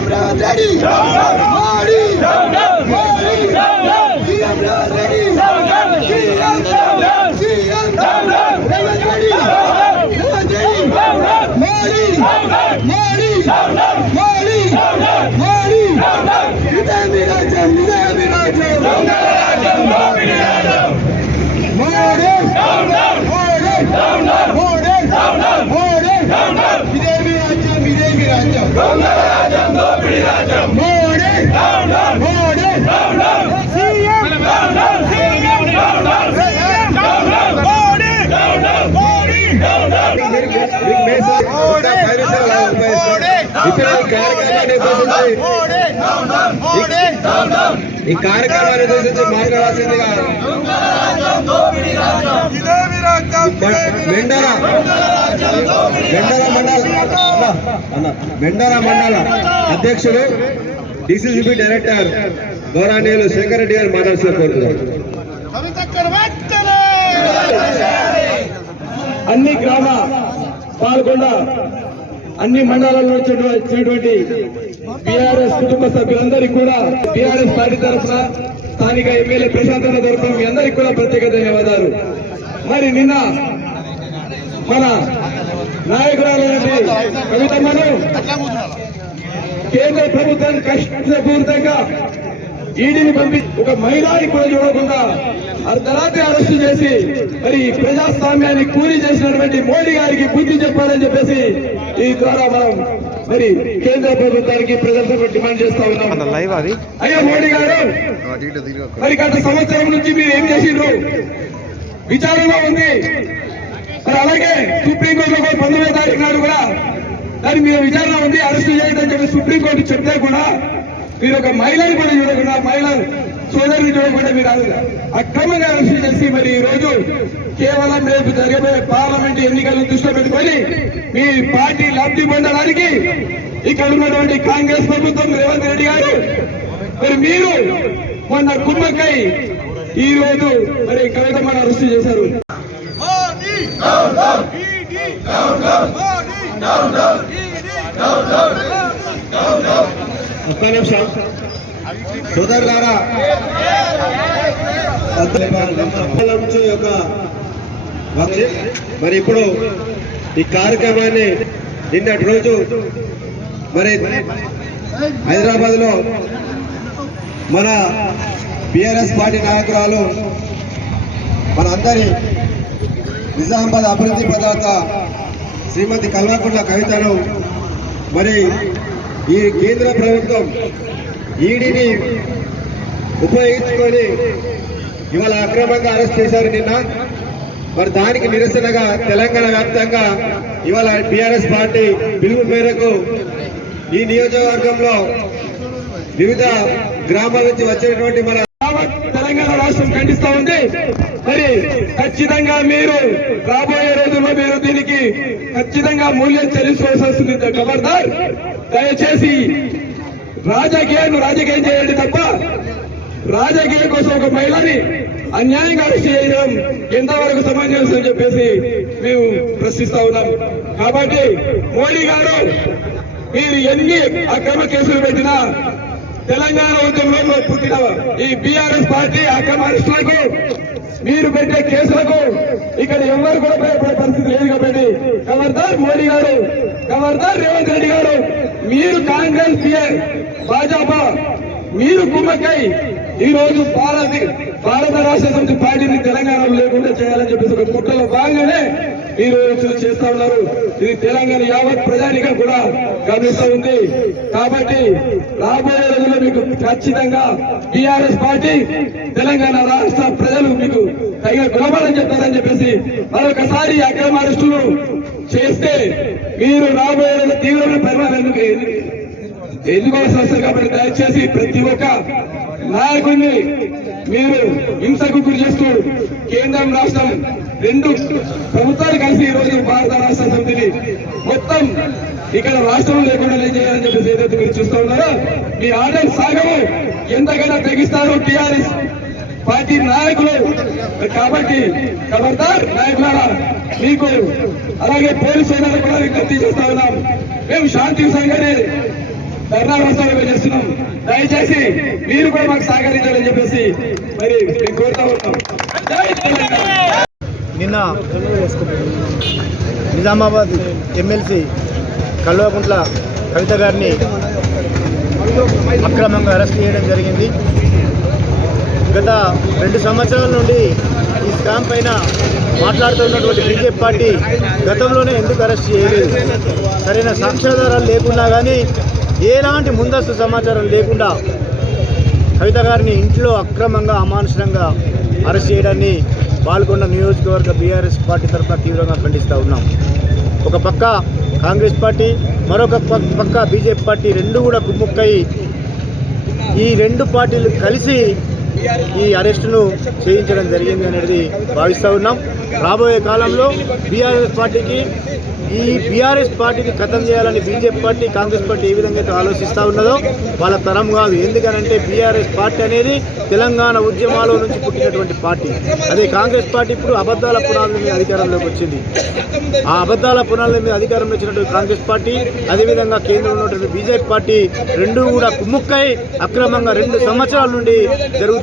আমরা রেডি ఈ కార్యక్రమాన్ని ఉద్దేశించి మాట్లాడాల్సిందిగా మెండర మెండర మండల అన్న మెండర మండల అధ్యక్షులు డిసిసిబి డైరెక్టర్ గౌరవనీయులు శేఖర్ రెడ్డి గారు మాట్లాడాల్సిన కోరుతున్నారు అన్ని గ్రామ పాల్గొండ అన్ని మండలాల్లో వచ్చినటువంటి బీఆర్ఎస్ కుటుంబ సభ్యులందరికీ కూడా బీఆర్ఎస్ పార్టీ తరఫున స్థానిక ఎమ్మెల్యే ప్రశాంతన తరఫున మీ అందరికీ కూడా ప్రత్యేక ధన్యవాదాలు. మరి నిన్న మన నాయకురాలైనటువంటి కవితమ్మను కేంద్ర ప్రభుత్వం కష్టపూరితంగా ఈడీని పంపి ఒక మహిళని కూడా చూడకుండా అర్ధరాత్రి అరెస్టు చేసి మరి ప్రజాస్వామ్యాన్ని కూలి చేసినటువంటి మోడీ గారికి బుద్ధి చెప్పాలని చెప్పేసి ఈ ద్వారా మనం మరి కేంద్ర ప్రభుత్వానికి ప్రజలతో డిమాండ్ చేస్తా ఉన్నాం. లైవ్ అది. అయ్యా మోడీ గారు మరి గత సంవత్సరం నుంచి మీరు ఏం చేసిండ్రు? విచారణ ఉంది. మరి అలాగే సుప్రీంకోర్టులో కూడా పంతొమ్మిదో తారీఖు నాడు కూడా దాని మీద విచారణ ఉంది అరెస్ట్ చేయదని చెప్పి సుప్రీంకోర్టు చెప్తే కూడా మీరు ఒక మహిళని కూడా చూడకుండా మహిళ సోదరిని చూడకుండా మీరు అక్రమంగా అరెస్ట్ చేసి మరి ఈ రోజు కేవలం రేపు జరగబోయే పార్లమెంట్ ఎన్నికలను దృష్టిలో పెట్టుకొని మీ పార్టీ లబ్ధి పొందడానికి ఇక్కడ ఉన్నటువంటి కాంగ్రెస్ ప్రభుత్వం రేవంత్ రెడ్డి గారు మరి మీరు మొన్న కుమ్మకై ఈ రోజు మరి కవితమ్మను అరెస్ట్ చేశారు. ఒక్క నిమిషం. సోదరులారా నుంచి యొక్క మరి ఇప్పుడు ఈ కార్యక్రమాన్ని నిన్నటి రోజు మరి హైదరాబాద్లో మన బిఆర్ఎస్ పార్టీ నాయకురాలు మన అందరి నిజామాబాద్ అభివృద్ధి పదార్థ శ్రీమతి కల్వాకుంట్ల కవితను మరి ఈ కేంద్ర ప్రభుత్వం ఈడీని ఉపయోగించుకొని ఇవాళ అక్రమంగా అరెస్ట్ చేశారు నిన్న. మరి దానికి నిరసనగా తెలంగాణ వ్యాప్తంగా ఇవాళ బీఆర్ఎస్ పార్టీ పిలుపు మేరకు ఈ నియోజకవర్గంలో వివిధ గ్రామాల నుంచి వచ్చినటువంటి మన తెలంగాణ రాష్ట్రం ఖండిస్తా ఉంది. మరి ఖచ్చితంగా మీరు రాబోయే రోజుల్లో మీరు దీనికి ఖచ్చితంగా మూల్యం చెల్లించవలసి వస్తుంది ఖబర్దార్ దయచేసి రాజకీయాన్ని రాజకీయం చేయండి తప్ప రాజకీయం కోసం ఒక మహిళని అన్యాయంగా అరెస్ట్ చేయడం ఎంతవరకు సమంజసం అని చెప్పేసి మేము ప్రశ్నిస్తా ఉన్నాం. కాబట్టి మోడీ గారు మీరు ఎన్ని అక్రమ కేసులు పెట్టినా తెలంగాణ ఉద్యమంలో పుట్టిన ఈ బీఆర్ఎస్ పార్టీ అక్రమ మీరు పెట్టే కేసులకు ఇక్కడ ఎవరు కూడా భయపడే పరిస్థితి లేదు కాబట్టి గవర్నర్ మోడీ గారు గవర్నర్ రేవంత్ రెడ్డి గారు మీరు కాంగ్రెస్ బిఆర్ భాజపా మీరు కుమ్మకై ఈ రోజు భారత భారత రాష్ట్ర సమితి పార్టీని తెలంగాణలో లేకుండా చేయాలని చెప్పేసి ఒక కుట్రలో భాగంగానే ఈ రోజు చేస్తా ఉన్నారు. ఇది తెలంగాణ యావత్ ప్రజానికం కూడా గమనిస్తూ ఉంది. కాబట్టి రాబోయే రోజుల్లో మీకు ఖచ్చితంగా బీఆర్ఎస్ పార్టీ తెలంగాణ రాష్ట్ర ప్రజలు మీకు తగిన గుణపాఠం చెప్తారని చెప్పేసి మరొకసారి ఈ అక్రమ అరెస్టులు చేస్తే మీరు రాబోయే రోజు తీవ్రమైన పరిమాణం ఎందుకు ఎన్నుకోవాల్సి వస్తుంది కాబట్టి దయచేసి ప్రతి ఒక్క నాయకుడిని మీరు హింసకు గురి చేస్తూ కేంద్రం రాష్ట్రం రెండు ప్రభుత్వాలు కలిసి ఈ రోజు భారత రాష్ట్ర సమితిని మొత్తం ఇక్కడ రాష్ట్రం లేకుండా ఏం చేయాలని చెప్పేసి ఏదైతే మీరు చూస్తూ ఉన్నారో మీ ఆర్డర్ సాగము ఎంతకైనా తెగిస్తారు టిఆర్ఎస్ పార్టీ నాయకులు. కాబట్టి ఖబర్దార్ నాయకులారా మీకు అలాగే పోలీసు సైన్యాలు కూడా విజ్ఞప్తి చేస్తా ఉన్నాం. మేము శాంతి ధర్నా ప్రస్తావన చేస్తున్నాం. దయచేసి మీరు కూడా మాకు సహకరించాలని చెప్పేసి మరి మేము కోరుతా ఉన్నాం. నిన్న నిజామాబాద్ ఎమ్మెల్సీ కల్వకుంట్ల కవిత గారిని అక్రమంగా అరెస్ట్ చేయడం జరిగింది. గత రెండు సంవత్సరాల నుండి ఈ స్కామ్ పైన మాట్లాడుతున్నటువంటి బీజేపీ పార్టీ గతంలోనే ఎందుకు అరెస్ట్ చేయలేదు? సరైన సాక్ష్యాధారాలు లేకుండా కానీ ఎలాంటి ముందస్తు సమాచారం లేకుండా కవిత గారిని ఇంట్లో అక్రమంగా అమానుషంగా అరెస్ట్ చేయడాన్ని పాల్గొన్న నియోజకవర్గ బీఆర్ఎస్ పార్టీ తరఫున తీవ్రంగా ఖండిస్తూ ఉన్నాం. ఒక పక్క కాంగ్రెస్ పార్టీ మరొక పక్క బీజేపీ పార్టీ రెండు కూడా కుమ్ముక్కయి ఈ రెండు పార్టీలు కలిసి ఈ అరెస్టును చేయించడం జరిగింది అనేది భావిస్తూ ఉన్నాం. రాబోయే కాలంలో బీఆర్ఎస్ పార్టీకి ఈ బీఆర్ఎస్ పార్టీని ఖతం చేయాలని బీజేపీ పార్టీ కాంగ్రెస్ పార్టీ ఏ విధంగా అయితే ఆలోచిస్తూ ఉన్నదో వాళ్ళ తరం కాదు. ఎందుకనంటే బీఆర్ఎస్ పార్టీ అనేది తెలంగాణ ఉద్యమాల నుంచి పుట్టినటువంటి పార్టీ. అదే కాంగ్రెస్ పార్టీ ఇప్పుడు అబద్ధాల పునాదుల మీద అధికారంలోకి వచ్చింది. ఆ అబద్ధాల పునాదుల మీద అధికారంలో వచ్చినటువంటి కాంగ్రెస్ పార్టీ అదేవిధంగా కేంద్రంలో ఉన్నటువంటి బీజేపీ పార్టీ రెండు కూడా కుమ్ముక్కై అక్రమంగా రెండు సంవత్సరాల నుండి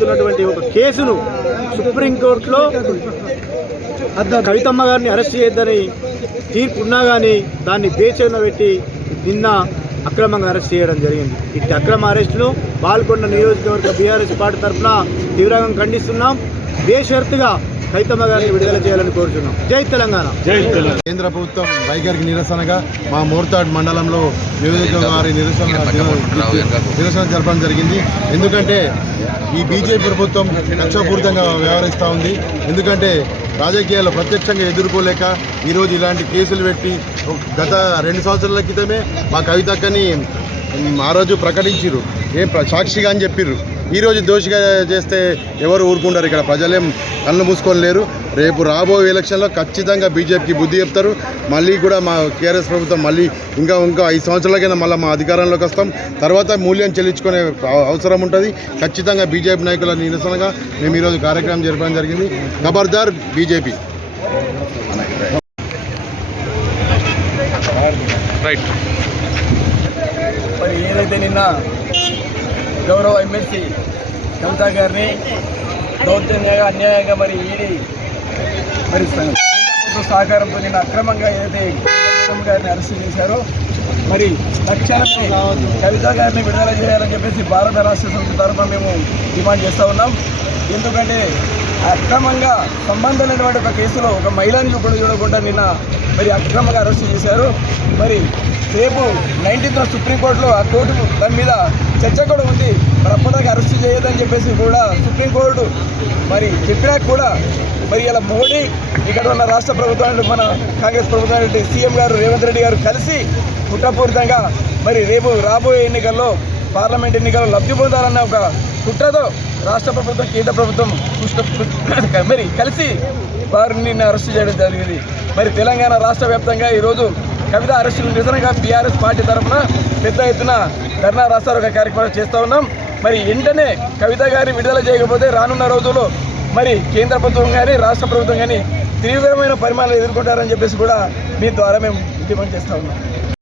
జరుగుతున్నటువంటి ఒక కేసును సుప్రీంకోర్టులో కవితమ్మ గారిని అరెస్ట్ చేయొద్దని తీర్పు ఉన్నా కానీ దాన్ని బేచైన పెట్టి నిన్న అక్రమంగా అరెస్ట్ చేయడం జరిగింది. ఇట్టి అక్రమ అరెస్టును పాల్గొన్న నియోజకవర్గ బీఆర్ఎస్ పార్టీ తరఫున తీవ్రంగా ఖండిస్తున్నాం. బేషరతుగా కవితమ్మ గారిని విడుదల చేయాలని కోరుతున్నాం జై తెలంగాణ. కేంద్ర ప్రభుత్వం వైఖరికి నిరసనగా మా మోర్తాడ్ మండలంలో నియోజకవర్గ వారి నిరసన నిరసన జరపడం జరిగింది. ఎందుకంటే ఈ బీజేపీ ప్రభుత్వం కక్షపూరితంగా వ్యవహరిస్తూ ఉంది. ఎందుకంటే రాజకీయాలు ప్రత్యక్షంగా ఎదుర్కోలేక ఈరోజు ఇలాంటి కేసులు పెట్టి గత రెండు సంవత్సరాల క్రితమే మా కవితక్కని ఆ రోజు ప్రకటించిర్రు. ఏం సాక్షిగా అని చెప్పిర్రు. ఈరోజు దోషిగా చేస్తే ఎవరు ఊరుకుంటారు? ఇక్కడ ప్రజలేం కళ్ళు మూసుకొని లేరు. రేపు రాబోయే ఎలక్షన్లో ఖచ్చితంగా బీజేపీకి బుద్ధి చెప్తారు. మళ్ళీ కూడా మా కేఆర్ఎస్ ప్రభుత్వం మళ్ళీ ఇంకా ఇంకా ఐదు సంవత్సరాలకైనా మళ్ళీ మా అధికారంలోకి వస్తాం. తర్వాత మూల్యం చెల్లించుకునే అవ- అవసరం ఉంటుంది. ఖచ్చితంగా బీజేపీ నాయకుల నిరసనగా మేము ఈరోజు కార్యక్రమం జరపడం జరిగింది. ఖబర్దార్ బీజేపీ. మరి ఏదైతే నిన్న గౌరవ ఎమ్మెల్సీ కవిత గారిని దౌర్జన్యంగా అన్యాయంగా మరి ఈడీ మరి సహకారంతో నేను అక్రమంగా ఏదైతే గారిని అరెస్ట్ చేశారో మరి తక్షణమే కవిత గారిని విడుదల చేయాలని చెప్పేసి భారత రాష్ట్ర సమితి తరఫున మేము డిమాండ్ చేస్తూ ఉన్నాం. ఎందుకంటే అక్రమంగా సంబంధం లేనటువంటి ఒక కేసులో ఒక మహిళని కూడా చూడకుండా నిన్న మరి అక్రమంగా అరెస్ట్ చేశారు. మరి రేపు నైన్టీన్త్ సుప్రీంకోర్టులో ఆ కోర్టు దాని మీద చర్చ కూడా ఉంది. మరి అప్పటిదాకా అరెస్ట్ చేయదని చెప్పేసి కూడా సుప్రీంకోర్టు మరి చెప్పినా కూడా మరి ఇలా మోడీ ఇక్కడ ఉన్న రాష్ట్ర ప్రభుత్వాన్ని మన కాంగ్రెస్ ప్రభుత్వాన్ని సీఎం గారు రేవంత్ రెడ్డి గారు కలిసి కుట్రపూరితంగా మరి రేపు రాబోయే ఎన్నికల్లో పార్లమెంట్ ఎన్నికల్లో లబ్ధి పొందాలన్న ఒక కుట్రతో రాష్ట్ర ప్రభుత్వం కేంద్ర ప్రభుత్వం మరి కలిసి వారిని నిన్న అరెస్ట్ చేయడం జరిగింది. మరి తెలంగాణ రాష్ట్ర వ్యాప్తంగా ఈరోజు కవిత అరెస్టులు నిరసనగా బీఆర్ఎస్ పార్టీ తరఫున పెద్ద ఎత్తున ధర్నా ఒక కార్యక్రమం చేస్తూ ఉన్నాం. మరి వెంటనే కవిత గారిని విడుదల చేయకపోతే రానున్న రోజుల్లో మరి కేంద్ర ప్రభుత్వం కానీ రాష్ట్ర ప్రభుత్వం కానీ తీవ్రమైన పరిమాణాలు ఎదుర్కొంటారని చెప్పేసి కూడా మీ ద్వారా మేము డిమాండ్ చేస్తూ ఉన్నాం.